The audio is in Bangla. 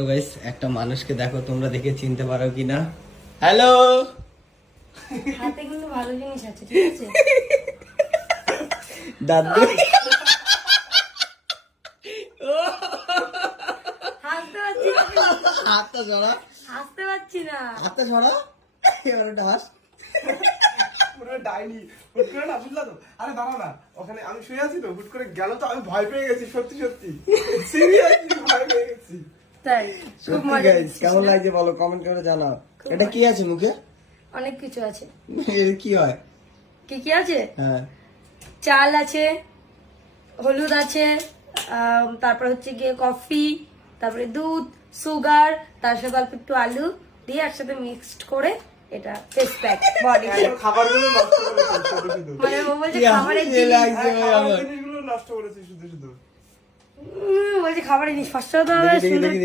তো গাইস একটা মানুষকে দেখো, তোমরা দেখে চিনতে পারো কিনা। হ্যালো, হাতে কিন্তু ভালো জিনিস আছে, ঠিক আছে? দাদু হাসতে পারছি না, হাতটা ছড়া, হাসতে পারছি না। হাতটা ছড়া, এবার ওটা হাস। পুরো ডাইনি হুট করে না, বুঝলা তো? আরে দাঁড়া না, ওখানে আমি শুয়ে আছি তো, হুট করে গেল তো, আমি ভয় পেয়ে গেছি, সত্যি সত্যি সিরিয়াসলি ভয় পেয়ে গেছি। তাই খুব সত্যি মজা গাইস, হচ্ছিল। কেমন লাগছে বলো, কমেন্ট করে জানাও। এটা কি আছে মুখে? অনেক কিছু আছে। এর কি হয়? কি কি আছে? হ্যাঁ, চাল আছে, হলুদ আছে, তারপর হচ্ছে গিয়ে কফি, তারপরে দুধ, সুগার, তার সাথে অল্প একটু আলু দিয়ে একসাথে মিক্সড করে এটা ফেস প্যাক বডি। এখন খাবারগুলো নষ্ট করেছি শুধু শুধু, মানে ও বলছে কি খাবারের হাসি জিনিস, লাগছে ভাই খাবারের আমার। জিনিসগুলো নষ্ট করেছি শুধু শুধু। বলছে খাবারের জিনিস ফার্স্ট হতে হবে দেখি, দেখি, সুন্দর দেখি,